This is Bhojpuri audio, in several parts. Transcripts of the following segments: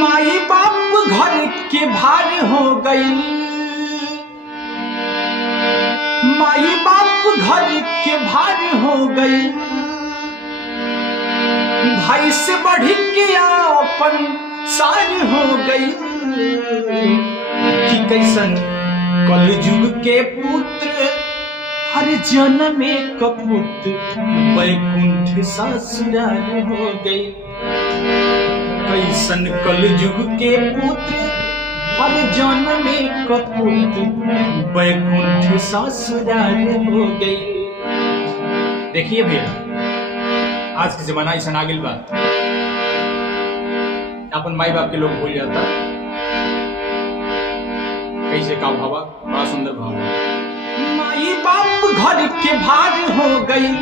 माई बाप घर के भार हो गई, माई बाप घर के भार हो गई, भाई से बढ़ के अपन सार हो गई। कि कैसन कलयुग के पुत्र हर जन्म में कपूत वैकुंठ ससुराल हो गई। कैसन कलयुग के पुत्र हर जन्म में कपूत वैकुंठ ससुराल हो गई। देखिए भैया, आज के जमाना ऐसा आ गई बा, अपन माई बाप के लोग भूल जाता। कैसे का भावा, बड़ा सुंदर भाव। माई बाप घर के भार हो गई,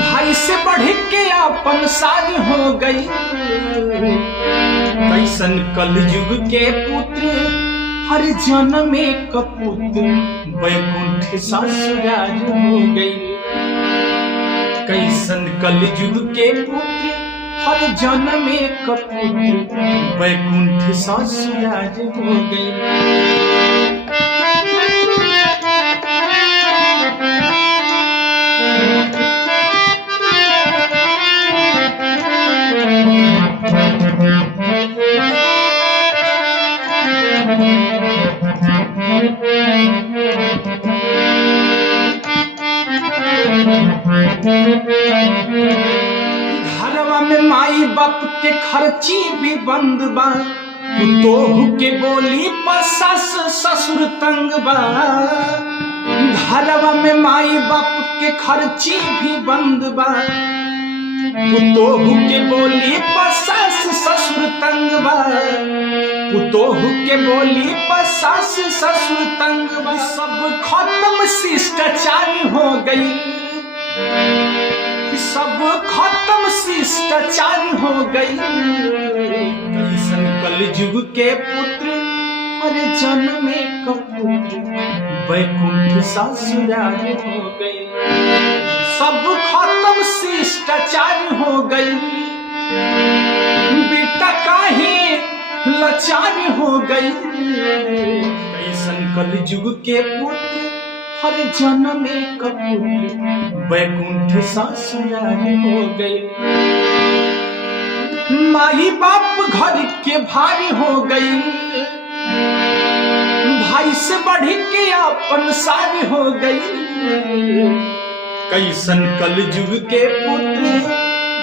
भाई से बढ़ के अपन सार हो गई। कैसन कलयुग के पुत्र हर जन्म में कपूत वैकुंठ ससुराल हो गई। कैसन कलयुग के पुत्र हर जन्म में कपूत वैकुंठ ससुराल हो गई। घरवा में माई बाप के खर्ची भी बंद बा, तोहू के बोली पर सास ससुर तंग बा। घरवा में माई बाप के खर्ची भी बंद बा, तोहू के बोली पर सास ससुर तंग बा। तोहू के बोली पर सास ससुर तंग बा। सब खत्म शिष्टाचार हो गई, सब खत्म शिष्टाचार हो गई। कैसन कलयुग के पुत्र हर जन्म में कपूत वैकुंठ ससुराल हो गई। सब खत्म शिष्टाचार हो गई, बेटा काहे लाचार हो गई। कैसन कलयुग के पुत्र हर जन्म में कपूत वैकुंठ ससुराल हो गई। माई बाप घर के भारी हो गई, भाई से बढ़ के अपन सार हो गई। कैसन कलयुग के पुत्र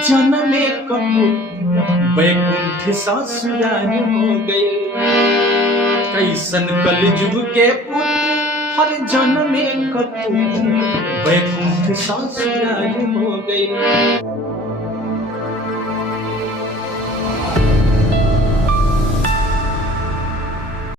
जन्म में कपूत वैकुंठ ससुराल हो गई। कैसन कलयुग के पुत्र हर जन्म में कपूत वैकुंठ ससुराल हो गई।